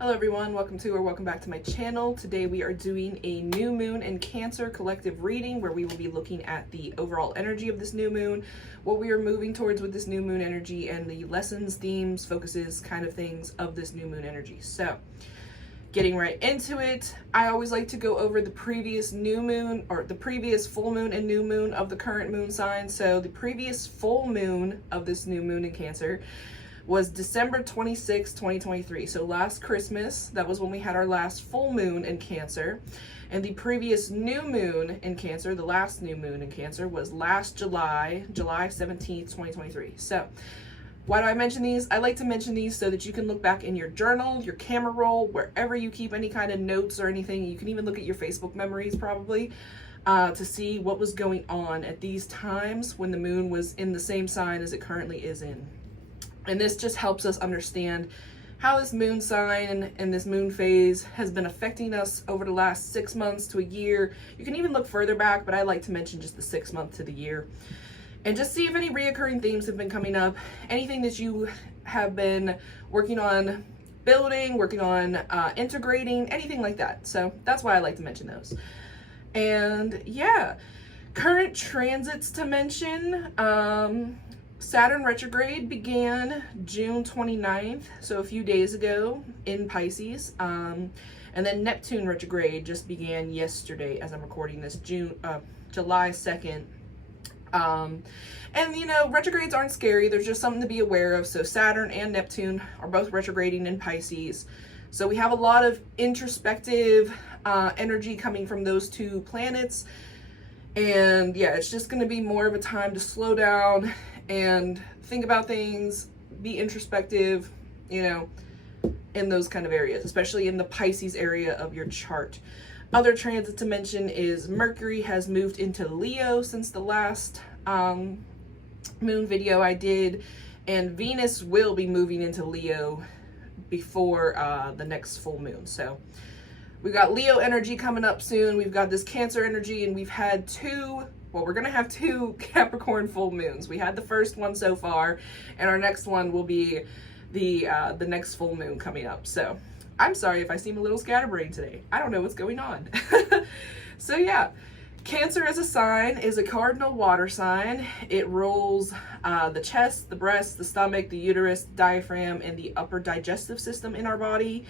Hello everyone, welcome back to my channel. Today we are doing a new moon in Cancer collective reading where we will be looking at the overall energy of this new moon, what we are moving towards with this new moon energy, and the lessons, themes, focuses, kind of things of this new moon energy. So getting right into it, I always like to go over the previous new moon or the previous full moon and new moon of the current moon sign. So the previous full moon of this new moon in Cancer was December 26, 2023. So last Christmas, that was when we had our last full moon in Cancer. And the previous new moon in Cancer, the last new moon in Cancer, was last July 17th, 2023. So why do I mention these? I like to mention these so that you can look back in your journal, your camera roll, wherever you keep any kind of notes or anything. You can even look at your Facebook memories probably to see what was going on at these times when the moon was in the same sign as it currently is in. And this just helps us understand how this moon sign and this moon phase has been affecting us over the last 6 months to a year. You can even look further back, but I like to mention just the 6 months to the year. And just see if any reoccurring themes have been coming up, anything that you have been working on building, working on integrating, anything like that. So that's why I like to mention those. And yeah, current transits to mention. Saturn retrograde began June 29th, so a few days ago in Pisces. And then Neptune retrograde just began yesterday as I'm recording this, July 2nd. And you know, retrogrades aren't scary, there's just something to be aware of. So Saturn and Neptune are both retrograding in Pisces. So we have a lot of introspective energy coming from those two planets. And yeah, it's just going to be more of a time to slow down and think about things, be introspective, you know, in those kind of areas, especially in the Pisces area of your chart. Other transit to mention is Mercury has moved into Leo since the last moon video I did, and Venus will be moving into Leo before the next full moon. So we've got Leo energy coming up soon. We've got this Cancer energy, and we've had we're gonna have two Capricorn full moons. We had the first one so far, and our next one will be the next full moon coming up. So I'm sorry if I seem a little scatterbrained today. I don't know what's going on. So yeah, Cancer as a sign is a cardinal water sign. It rules the chest, the breast, the stomach, the uterus, diaphragm, and the upper digestive system in our body.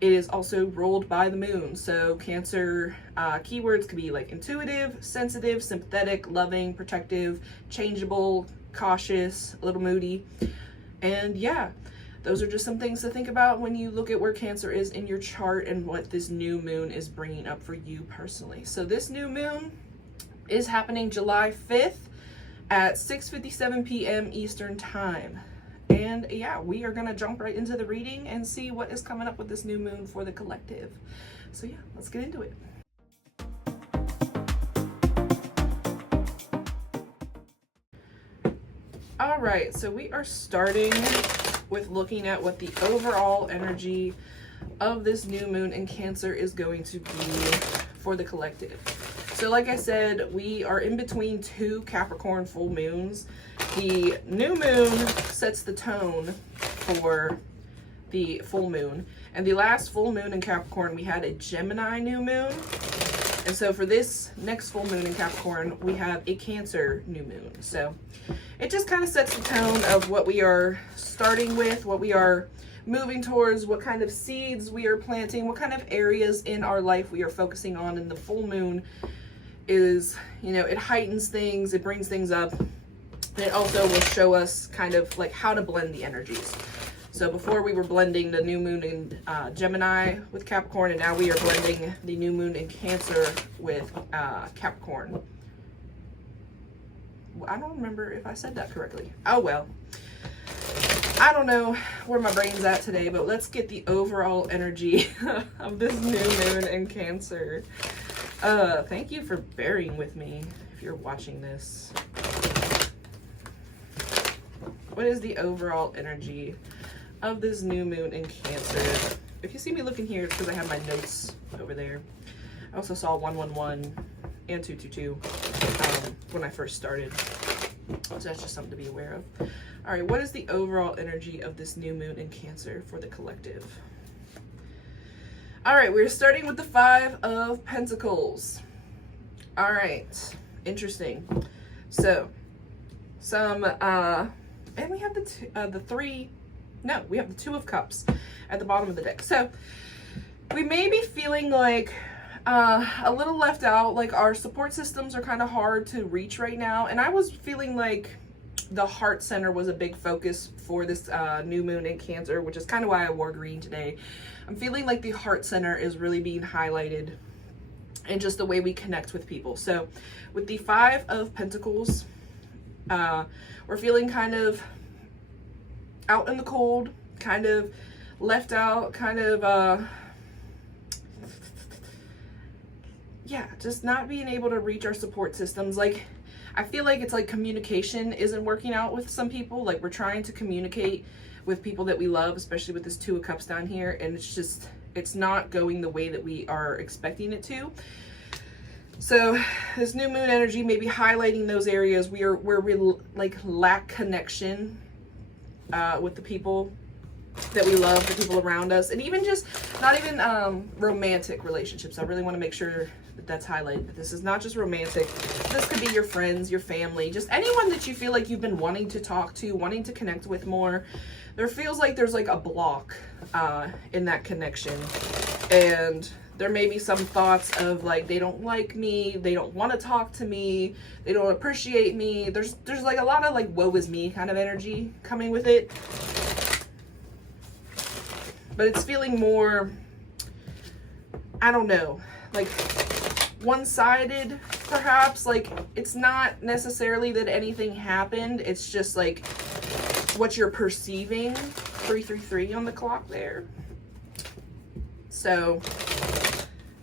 It is also ruled by the moon. So Cancer keywords could be like intuitive, sensitive, sympathetic, loving, protective, changeable, cautious, a little moody. And yeah, those are just some things to think about when you look at where Cancer is in your chart and what this new moon is bringing up for you personally. So this new moon is happening July 5th at 6:57 p.m. Eastern time. And yeah, we are gonna jump right into the reading and see what is coming up with this new moon for the collective. So yeah, let's get into it. All right, so we are starting with looking at what the overall energy of this new moon in Cancer is going to be for the collective. So like I said, we are in between two Capricorn full moons. The new moon sets the tone for the full moon. And the last full moon in Capricorn, we had a Gemini new moon. And so for this next full moon in Capricorn, we have a Cancer new moon. So it just kind of sets the tone of what we are starting with, what we are moving towards, what kind of seeds we are planting, what kind of areas in our life we are focusing on. And the full moon is, you know, it heightens things, it brings things up. And it also will show us kind of like how to blend the energies. So before we were blending the new moon in Gemini with Capricorn, and now we are blending the new moon in Cancer with Capricorn. I don't remember if I said that correctly. Oh well. I don't know where my brain's at today, but let's get the overall energy of this new moon in Cancer. Thank you for bearing with me if you're watching this. What is the overall energy of this new moon in Cancer? If you see me looking here, it's because I have my notes over there. I also saw 111 and 222 when I first started. So that's just something to be aware of. All right, what is the overall energy of this new moon in Cancer for the collective? All right, we're starting with the Five of Pentacles. All right, interesting. So, and we have we have the Two of Cups at the bottom of the deck. So, we may be feeling like a little left out, like our support systems are kind of hard to reach right now. And I was feeling like the heart center was a big focus for this new moon in Cancer, which is kind of why I wore green today. I'm feeling like the heart center is really being highlighted and just the way we connect with people. So with the Five of Pentacles, we're feeling kind of out in the cold, kind of left out, kind of yeah, just not being able to reach our support systems. Like, I feel like it's like communication isn't working out with some people. Like, we're trying to communicate with people that we love, especially with this Two of Cups down here, and it's not going the way that we are expecting it to. So this new moon energy may be highlighting those areas where we like lack connection with the people that we love, the people around us, and even just not even romantic relationships. I really want to make sure that that's highlighted, that this is not just romantic. This could be your friends, your family, just anyone that you feel like you've been wanting to talk to, wanting to connect with more. There feels like there's like a block in that connection, and there may be some thoughts of like, they don't like me, they don't want to talk to me, they don't appreciate me. There's like a lot of like woe is me kind of energy coming with it. But it's feeling more, I don't know, like one-sided perhaps. Like, it's not necessarily that anything happened, it's just like what you're perceiving. 333 on the clock there. So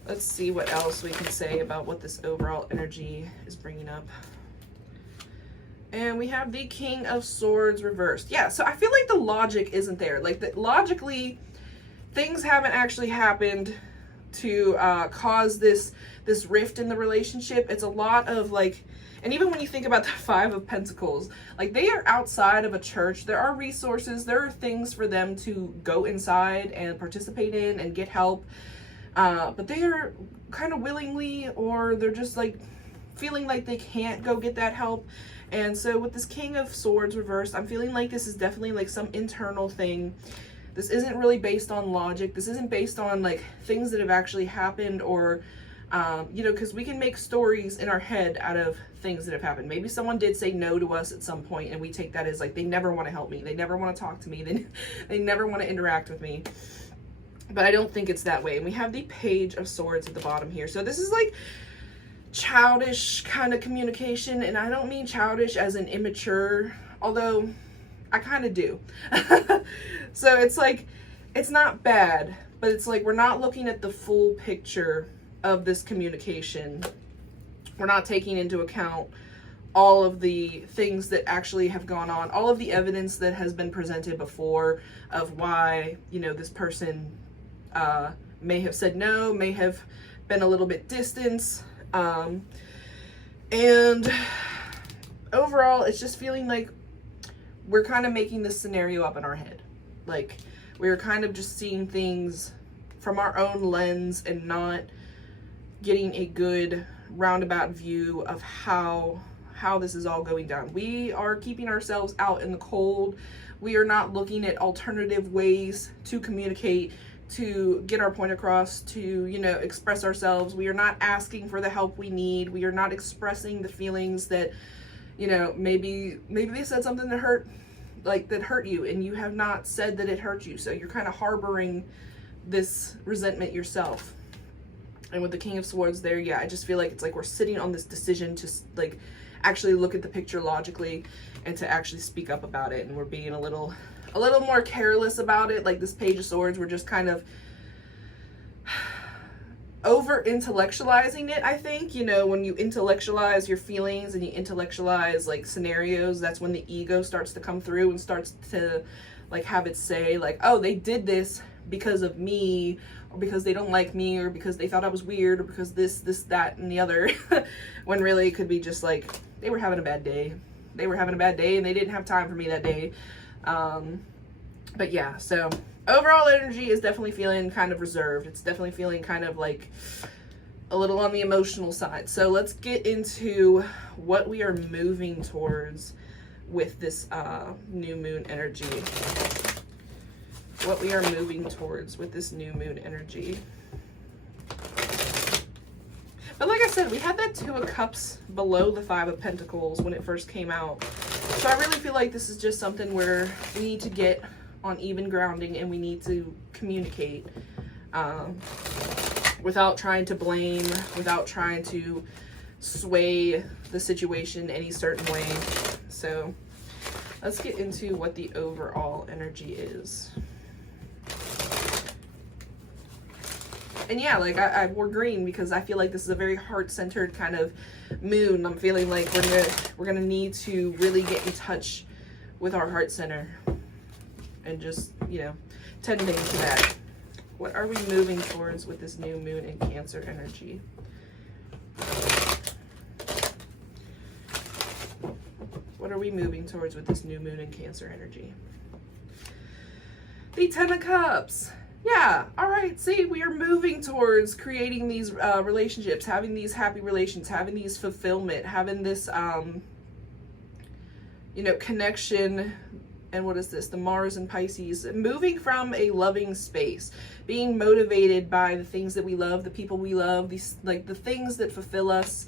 let's see what else we can say about what this overall energy is bringing up. And we have the King of Swords reversed. Yeah, so I feel like the logic isn't there. Like, logically, things haven't actually happened to cause this rift in the relationship. It's a lot of like, and even when you think about the Five of Pentacles, like, they are outside of a church. There are resources, there are things for them to go inside and participate in and get help. But they are kind of willingly, or they're just like feeling like they can't go get that help. And so with this King of Swords reversed, I'm feeling like this is definitely like some internal thing. This isn't really based on logic. This isn't based on like things that have actually happened, or you know, because we can make stories in our head out of things that have happened. Maybe someone did say no to us at some point, and we take that as like, they never want to help me, they never want to talk to me, they never want to interact with me. But I don't think it's that way. And we have the Page of Swords at the bottom here. So this is like childish kind of communication, and I don't mean childish as in immature, although I kind of do. So it's like, it's not bad, but it's like we're not looking at the full picture of this communication. We're not taking into account all of the things that actually have gone on, all of the evidence that has been presented before of why, you know, this person may have said no, may have been a little bit distant. And overall, it's just feeling like we're kind of making this scenario up in our head. Like, we're kind of just seeing things from our own lens and not getting a good roundabout view of how this is all going down. We are keeping ourselves out in the cold. We are not looking at alternative ways to communicate, to get our point across, to, you know, express ourselves. We are not asking for the help we need. We are not expressing the feelings that, you know, maybe they said something that hurt you, and you have not said that it hurt you. So you're kind of harboring this resentment yourself. And with the King of Swords there, yeah, I just feel like it's like we're sitting on this decision to like actually look at the picture logically and to actually speak up about it. And we're being a little more careless about it. Like this Page of Swords, we're just kind of over intellectualizing it. I think, you know, when you intellectualize your feelings and you intellectualize like scenarios, that's when the ego starts to come through and starts to like have it say like, oh, they did this because of me, or because they don't like me, or because they thought I was weird, or because this, that, and the other. When really it could be just like, they were having a bad day. They were having a bad day and they didn't have time for me that day. But yeah, so overall energy is definitely feeling kind of reserved. It's definitely feeling kind of like a little on the emotional side. So let's get into what we are moving towards with this new moon energy. What we are moving towards with this new moon energy. But like I said, we had that 2 of Cups below the 5 of Pentacles when it first came out. So I really feel like this is just something where we need to get on even grounding and we need to communicate without trying to blame, without trying to sway the situation any certain way. So let's get into what the overall energy is. And yeah, like I wore green because I feel like this is a very heart-centered kind of moon. I'm feeling like we're gonna need to really get in touch with our heart center and just, you know, tending to that. What are we moving towards with this new moon in Cancer energy? What are we moving towards with this new moon in Cancer energy? The 10 of Cups. Yeah, all right, see, we are moving towards creating these relationships, having these happy relations, having these fulfillment, having this, you know, connection. And what is this? The Mars and Pisces. Moving from a loving space, being motivated by the things that we love, the people we love, these, like, the things that fulfill us.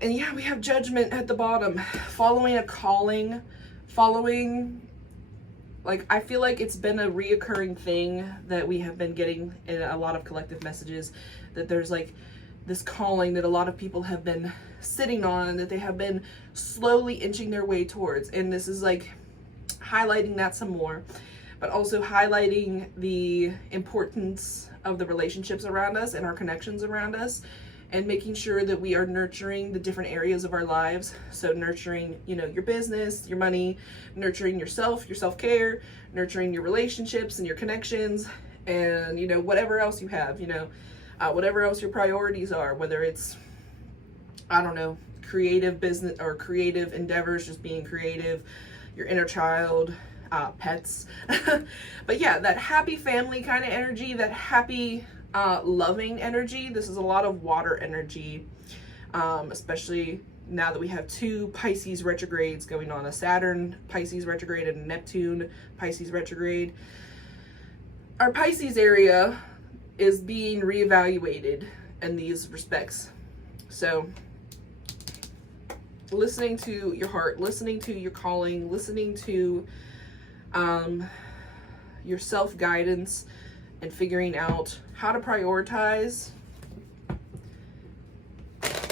And yeah, we have Judgment at the bottom, following a calling, following... Like, I feel like it's been a reoccurring thing that we have been getting in a lot of collective messages, that there's like this calling that a lot of people have been sitting on, that they have been slowly inching their way towards. And this is like highlighting that some more, but also highlighting the importance of the relationships around us and our connections around us, and making sure that we are nurturing the different areas of our lives. So nurturing, you know, your business, your money, nurturing yourself, your self-care, nurturing your relationships and your connections, and, you know, whatever else you have, you know, whatever else your priorities are, whether it's, I don't know, creative business or creative endeavors, just being creative, your inner child, pets. But yeah, that happy family kind of energy, that happy, loving energy. This is a lot of water energy, especially now that we have 2 Pisces retrogrades going on, a Saturn Pisces retrograde and a Neptune Pisces retrograde. Our Pisces area is being reevaluated in these respects. So listening to your heart, listening to your calling, listening to your self-guidance, and figuring out how to prioritize,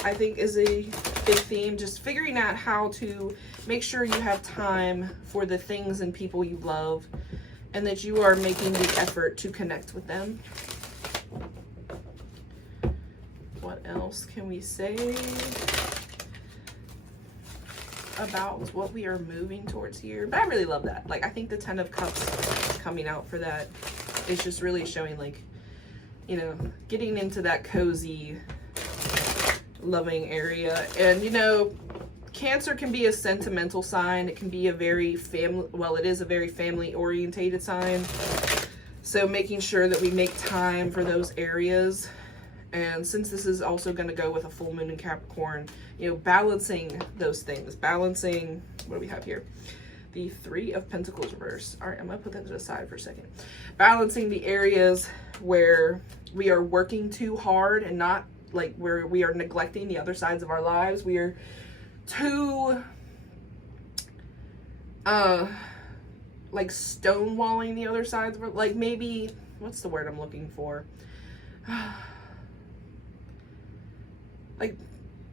I think, is a big theme. Just figuring out how to make sure you have time for the things and people you love, and that you are making the effort to connect with them. What else can we say about what we are moving towards here? But I really love that. Like, I think the 10 of Cups coming out for that is just really showing, like, you know, getting into that cozy, loving area. And, you know, Cancer can be a sentimental sign. It can be a very family, well, it is a very family orientated sign. So making sure that we make time for those areas. And since this is also going to go with a full moon in Capricorn, you know, balancing those things, balancing, what do we have here? The 3 of Pentacles reverse. All right, I'm gonna put that to the side for a second. Balancing the areas where we are working too hard and not like where we are neglecting the other sides of our lives. We are too like stonewalling the other sides of our, like, maybe, what's the word I'm looking for? Like,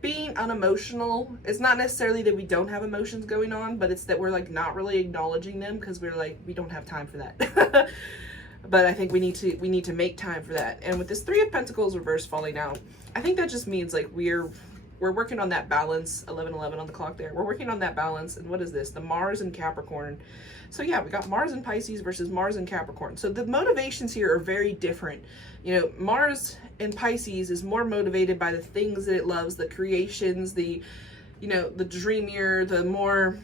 being unemotional. It's not necessarily that we don't have emotions going on, but it's that we're like not really acknowledging them because we're like, we don't have time for that. But I think we need to make time for that. And with this 3 of Pentacles reverse falling out, I think that just means like we're working on that balance. 11:11 on the clock there. We're working on that balance. And what is this? The Mars and Capricorn. So yeah, we got Mars and Pisces versus Mars and Capricorn. So the motivations here are very different. You know, Mars in Pisces is more motivated by the things that it loves, the creations, the, you know, the dreamier, the more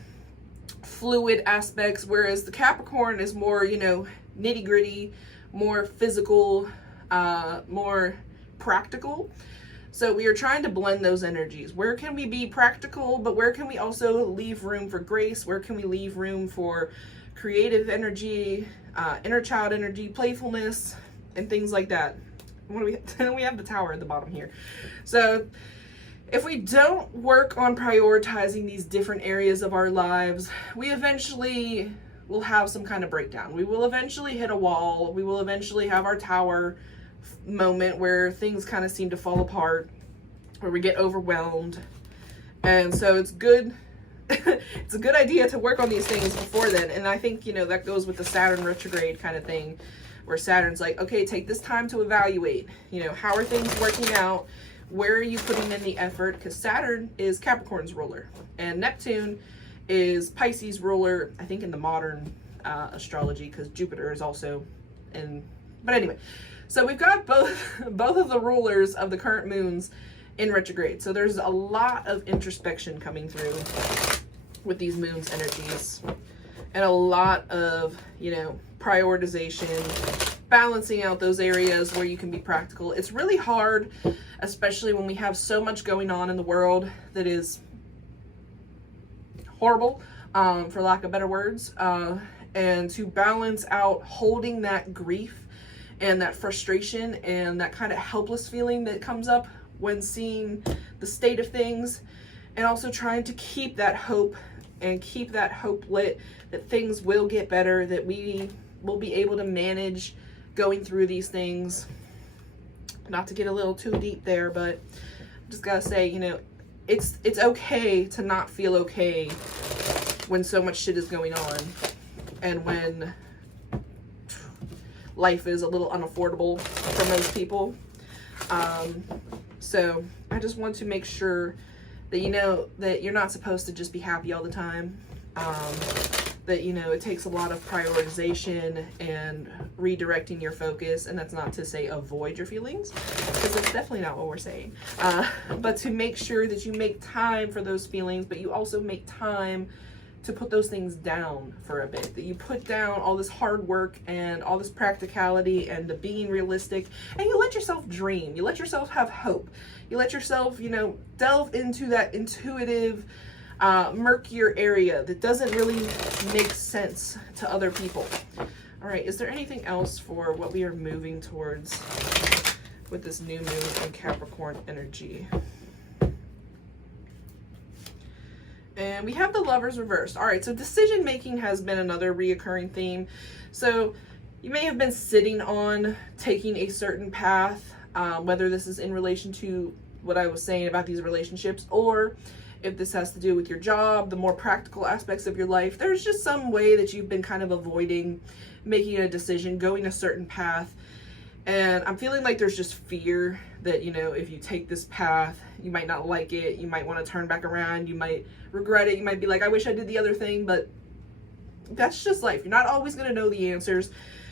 fluid aspects, whereas the Capricorn is more, you know, nitty gritty, more physical, more practical. So we are trying to blend those energies. Where can we be practical, but where can we also leave room for grace? Where can we leave room for creative energy, inner child energy, playfulness, and things like that? What do we we have the Tower at the bottom here. So if we don't work on prioritizing these different areas of our lives, we eventually will have some kind of breakdown. We will eventually hit a wall. We will eventually have our Tower moment where things kind of seem to fall apart, where we get overwhelmed. And so it's good it's a good idea to work on these things before then. And I think, you know, that goes with the Saturn retrograde kind of thing, where Saturn's like, okay, take this time to evaluate, you know, how are things working out? Where are you putting in the effort? Because Saturn is Capricorn's ruler and Neptune is Pisces ruler, I think in the modern astrology, because Jupiter is also in, but anyway. So we've got both of the rulers of the current moons in retrograde. So there's a lot of introspection coming through with these moons energies, and a lot of, you know, prioritization, balancing out those areas where you can be practical. It's really hard, especially when we have so much going on in the world that is horrible, for lack of better words, and to balance out holding that grief and that frustration and that kind of helpless feeling that comes up when seeing the state of things, and also trying to keep that hope and keep that hope lit that things will get better, that we will be able to manage going through these things. Not to get a little too deep there, but I just gotta say, you know, it's okay to not feel okay when so much shit is going on and when life is a little unaffordable for most people. So I just want to make sure that you know that you're not supposed to just be happy all the time. That, you know, it takes a lot of prioritization and redirecting your focus, and that's not to say avoid your feelings, because that's definitely not what we're saying, but to make sure that you make time for those feelings, but you also make time to put those things down for a bit, that you put down all this hard work and all this practicality and the being realistic, and you let yourself dream, you let yourself have hope, you let yourself, you know, delve into that intuitive, murkier area that doesn't really make sense to other people. All right, is there anything else for what we are moving towards with this new moon in Capricorn energy? And we have the Lovers reversed. All right, so decision making has been another reoccurring theme. So you may have been sitting on taking a certain path, whether this is in relation to what I was saying about these relationships, or if this has to do with your job, the more practical aspects of your life. There's just some way that you've been kind of avoiding making a decision, going a certain path. And I'm feeling like there's just fear that, you know, if you take this path, you might not like it. You might want to turn back around. You might regret it. You might be like, I wish I did the other thing, but that's just life. You're not always going to know the answers.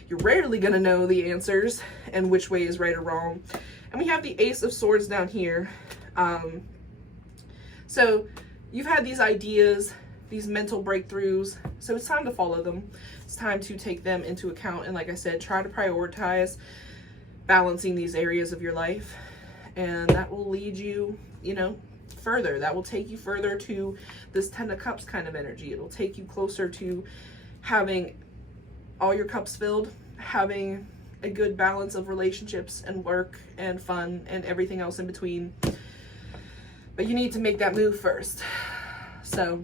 You're rarely going to know the answers and which way is right or wrong. And we have the Ace of Swords down here. So you've had these ideas, these mental breakthroughs, so it's time to follow them. It's time to take them into account. And like I said, try to prioritize balancing these areas of your life. And that will lead you, you know, further. That will take you further to this 10 of Cups kind of energy. It'll take you closer to having all your cups filled, having a good balance of relationships and work and fun and everything else in between. But you need to make that move first. So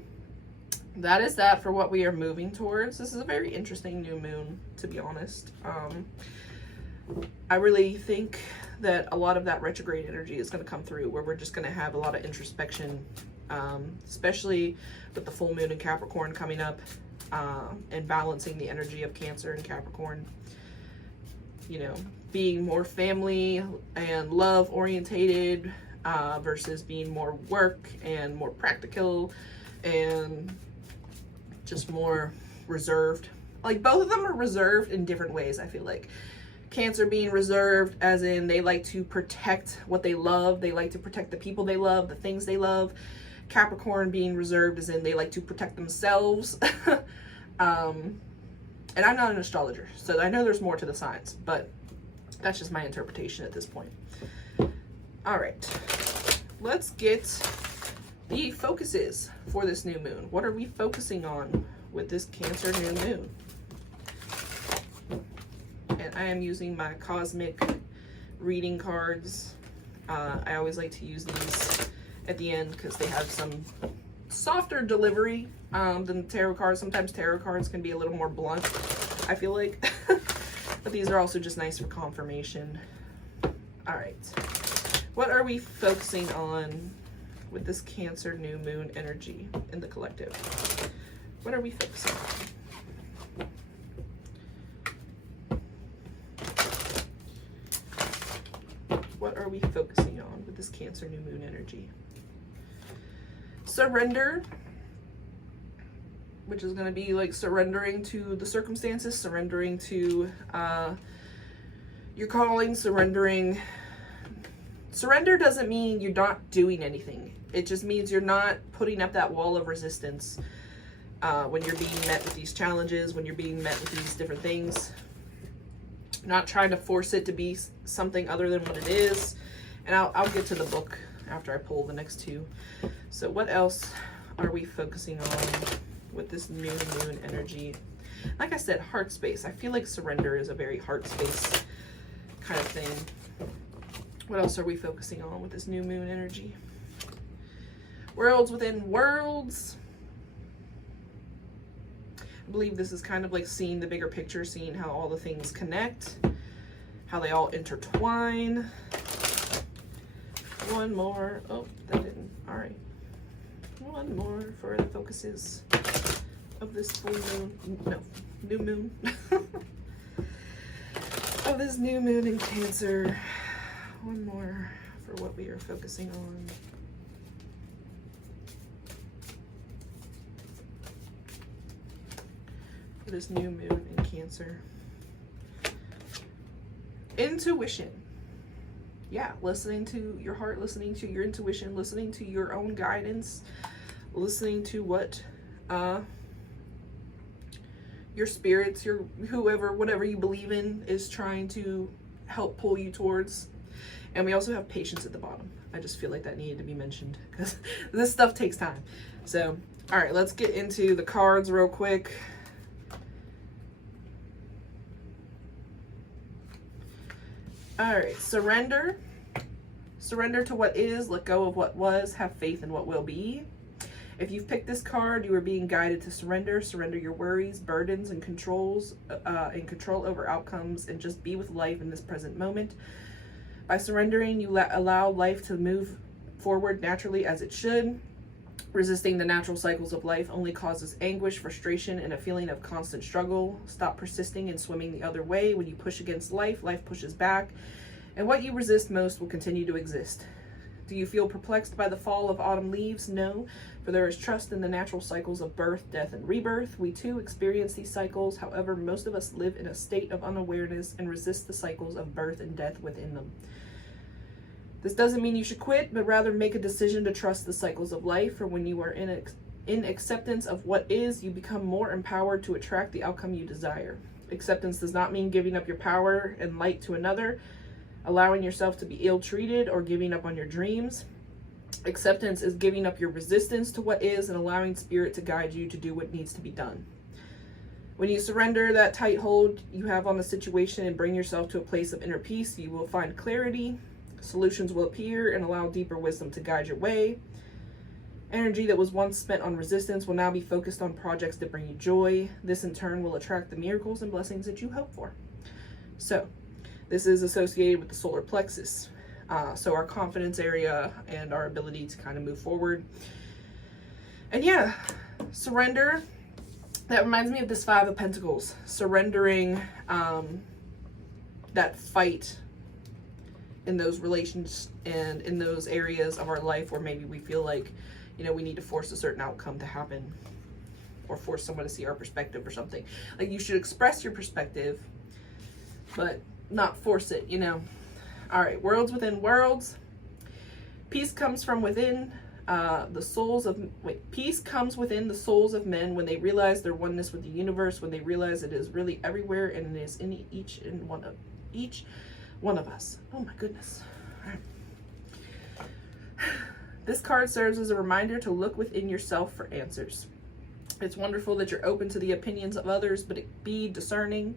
that is that for what we are moving towards. This is a very interesting new moon, to be honest. I really think that a lot of that retrograde energy is going to come through, where we're just going to have a lot of introspection, especially with the full moon in Capricorn coming up, and balancing the energy of Cancer and Capricorn. You know, being more family and love orientated, versus being more work and more practical and just more reserved. Like, both of them are reserved in different ways, I feel like. Cancer being reserved as in they like to protect what they love. They like to protect the people they love, the things they love. Capricorn being reserved as in they like to protect themselves. And I'm not an astrologer, so I know there's more to the signs, but that's just my interpretation at this point. All right, let's get the focuses for this new moon. What are we focusing on with this Cancer new moon? And I am using my cosmic reading cards. I always like to use these at the end because they have some softer delivery than the tarot cards. Sometimes tarot cards can be a little more blunt, I feel like. But these are also just nice for confirmation. All right, what are we focusing on with this Cancer new moon energy in the collective? What are we focusing on? What are we focusing on with this Cancer new moon energy? Surrender, which is going to be like surrendering to the circumstances, surrendering to your calling, surrendering. Surrender doesn't mean you're not doing anything. It just means you're not putting up that wall of resistance when you're being met with these challenges, when you're being met with these different things. Not trying to force it to be something other than what it is. And I'll get to the book after I pull the next two. So what else are we focusing on with this new moon energy? Like I said, heart space. I feel like surrender is a very heart space kind of thing. What else are we focusing on with this new moon energy? Worlds within worlds. I believe this is kind of like seeing the bigger picture, seeing how all the things connect, how they all intertwine. One more. Oh, that didn't. All right. One more for the focuses of this full moon. No, new moon. Of this new moon in Cancer. One more for what we are focusing on. For this new moon in Cancer. Intuition. Yeah, listening to your heart, listening to your intuition, listening to your own guidance, listening to what your spirits, your whoever, whatever you believe in is trying to help pull you towards. And we also have patience at the bottom. I just feel like that needed to be mentioned because this stuff takes time. So, all right, let's get into the cards real quick. All right, surrender. Surrender to what is, let go of what was, have faith in what will be. If you've picked this card, you are being guided to surrender. Surrender your worries, burdens, and control over outcomes, and just be with life in this present moment. By surrendering, you allow life to move forward naturally as it should. Resisting the natural cycles of life only causes anguish, frustration, and a feeling of constant struggle. Stop persisting and swimming the other way. When you push against life, life pushes back, and what you resist most will continue to exist. Do you feel perplexed by the fall of autumn leaves? No, for there is trust in the natural cycles of birth, death, and rebirth. We too experience these cycles. However, most of us live in a state of unawareness and resist the cycles of birth and death within them. This doesn't mean you should quit, but rather make a decision to trust the cycles of life. For when you are in acceptance of what is, you become more empowered to attract the outcome you desire. Acceptance does not mean giving up your power and light to another, allowing yourself to be ill-treated, or giving up on your dreams. Acceptance is giving up your resistance to what is and allowing spirit to guide you to do what needs to be done. When you surrender that tight hold you have on the situation and bring yourself to a place of inner peace, you will find clarity. Solutions will appear and allow deeper wisdom to guide your way. Energy that was once spent on resistance will now be focused on projects that bring you joy. This in turn will attract the miracles and blessings that you hope for. So, this is associated with the solar plexus. So our confidence area and our ability to kind of move forward. And yeah, surrender. That reminds me of this Five of Pentacles. Surrendering that fight in those relations and in those areas of our life where maybe we feel like, you know, we need to force a certain outcome to happen or force someone to see our perspective or something. Like, you should express your perspective, but not force it, you know. All right, worlds within worlds. Peace comes from within. Peace comes within the souls of men when they realize their oneness with the universe, when they realize it is really everywhere and it is in each one of us. Oh my goodness. All right. This card serves as a reminder to look within yourself for answers. It's wonderful that you're open to the opinions of others, but be discerning.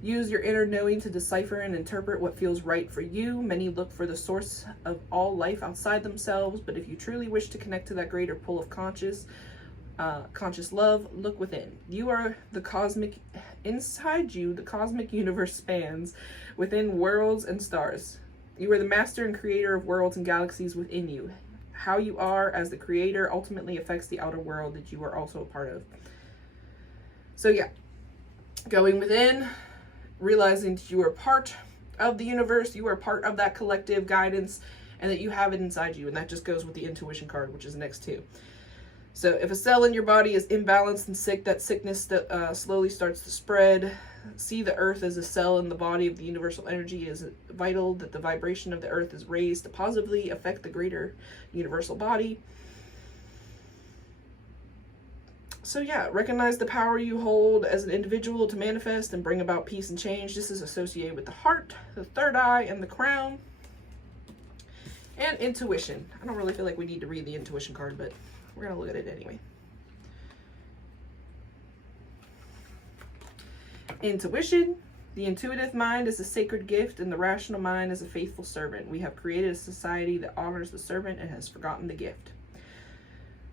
Use your inner knowing to decipher and interpret what feels right for you. Many look for the source of all life outside themselves, but if you truly wish to connect to that greater pull of conscious love, look within. You are the cosmic, inside you, the cosmic universe spans within worlds and stars. You are the master and creator of worlds and galaxies within you. How you are as the creator ultimately affects the outer world that you are also a part of. So yeah, going within, realizing that you are part of the universe, you are part of that collective guidance, and that you have it inside you. And that just goes with the intuition card, which is next too. So if a cell in your body is imbalanced and sick, that sickness that slowly starts to spread. See the earth as a cell in the body of the universal energy. It is vital that the vibration of the earth is raised to positively affect the greater universal body. So yeah, recognize the power you hold as an individual to manifest and bring about peace and change. This is associated with the heart, the third eye, and the crown. And intuition. I don't really feel like we need to read the intuition card, but we're going to look at it anyway. Intuition. The intuitive mind is a sacred gift, and the rational mind is a faithful servant. We have created a society that honors the servant and has forgotten the gift.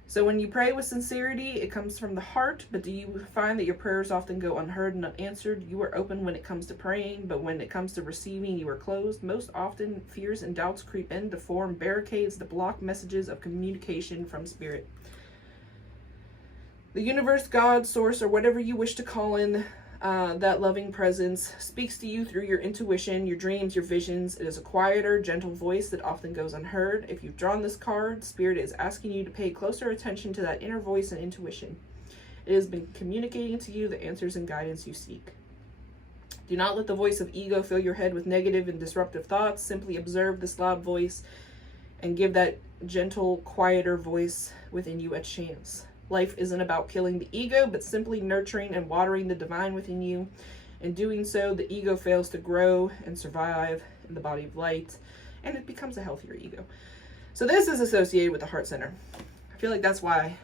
So when you pray with sincerity, it comes from the heart, but do you find that your prayers often go unheard and unanswered? You are open when it comes to praying, but when it comes to receiving, you are closed. Most often, fears and doubts creep in to form barricades that block messages of communication from spirit. The universe, God, source, or whatever you wish to call in that loving presence speaks to you through your intuition, your dreams, your visions. It is a quieter, gentle voice that often goes unheard. If you've drawn this card, Spirit is asking you to pay closer attention to that inner voice and intuition. It has been communicating to you the answers and guidance you seek. Do not let the voice of ego fill your head with negative and disruptive thoughts. Simply observe this loud voice and give that gentle, quieter voice within you a chance. Life isn't about killing the ego, but simply nurturing and watering the divine within you. In doing so, the ego fails to grow and survive in the body of light, and it becomes a healthier ego. So this is associated with the heart center. I feel like that's why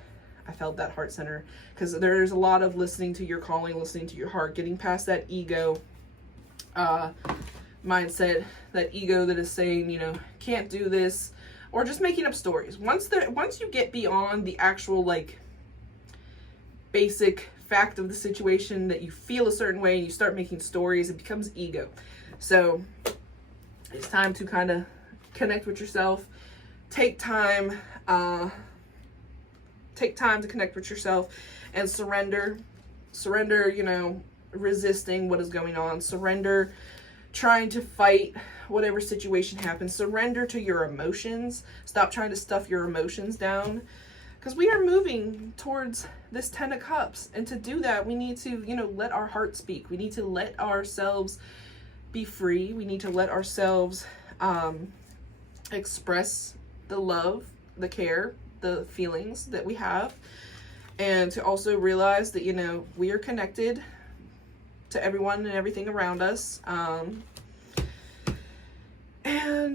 I felt that heart center, because there's a lot of listening to your calling, listening to your heart, getting past that ego mindset, that ego that is saying, you know, can't do this, or just making up stories. Once you get beyond the actual, like, basic fact of the situation, that you feel a certain way and you start making stories, it becomes ego. So it's time to kind of connect with yourself. Take time to connect with yourself and surrender, you know, resisting what is going on, surrender trying to fight whatever situation happens, surrender to your emotions. Stop trying to stuff your emotions down, because we are moving towards this 10 of Cups. And to do that, we need to, you know, let our heart speak. We need to let ourselves be free. We need to let ourselves express the love, the care, the feelings that we have. And to also realize that, you know, we are connected to everyone and everything around us. And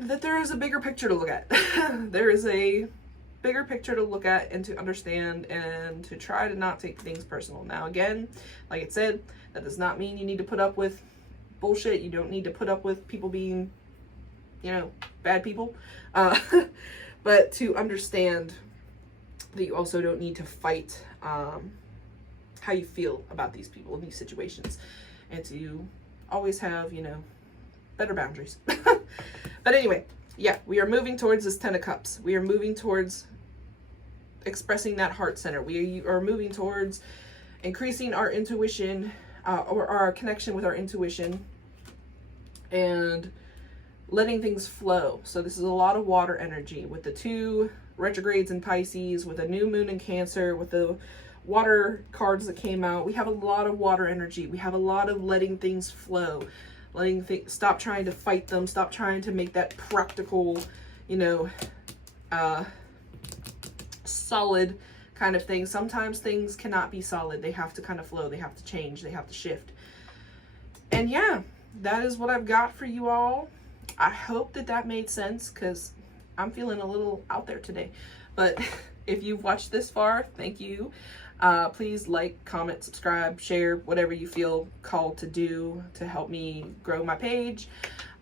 that there is a bigger picture to look at. There is a bigger picture to look at and to understand, and to try to not take things personal. Now, again, like I said, that does not mean you need to put up with bullshit. You don't need to put up with people being, you know, bad people. But to understand that you also don't need to fight how you feel about these people in these situations, and to always have, you know, better boundaries. But anyway, yeah, we are moving towards this 10 of Cups. We are moving towards expressing that heart center. We are moving towards increasing our intuition, or our connection with our intuition, and letting things flow. So this is a lot of water energy with the 2 retrogrades in Pisces, with a new moon in Cancer, with the water cards that came out. We have a lot of water energy. We have a lot of letting things flow, stop trying to fight them, stop trying to make that practical, you know, solid kind of thing. Sometimes things cannot be solid. They have to kind of flow. They have to change. They have to shift. And yeah, that is what I've got for you all. I hope that that made sense, because I'm feeling a little out there today. But if you've watched this far, thank you. Please like, comment, subscribe, share, whatever you feel called to do to help me grow my page.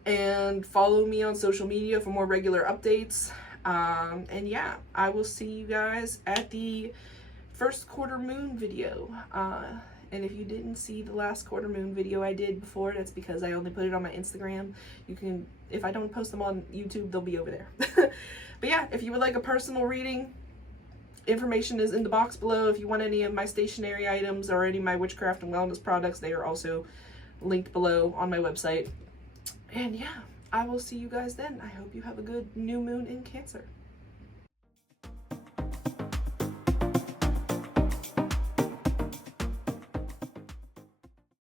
And follow me on social media for more regular updates. And yeah, I will see you guys at the first quarter moon video. And if you didn't see the last quarter moon video I did before, that's because I only put it on my Instagram. You can, if I don't post them on YouTube, they'll be over there. But yeah, if you would like a personal reading, information is in the box below. If you want any of my stationery items or any of my witchcraft and wellness products, they are also linked below on my website. And yeah, I will see you guys then. I hope you have a good new moon in Cancer.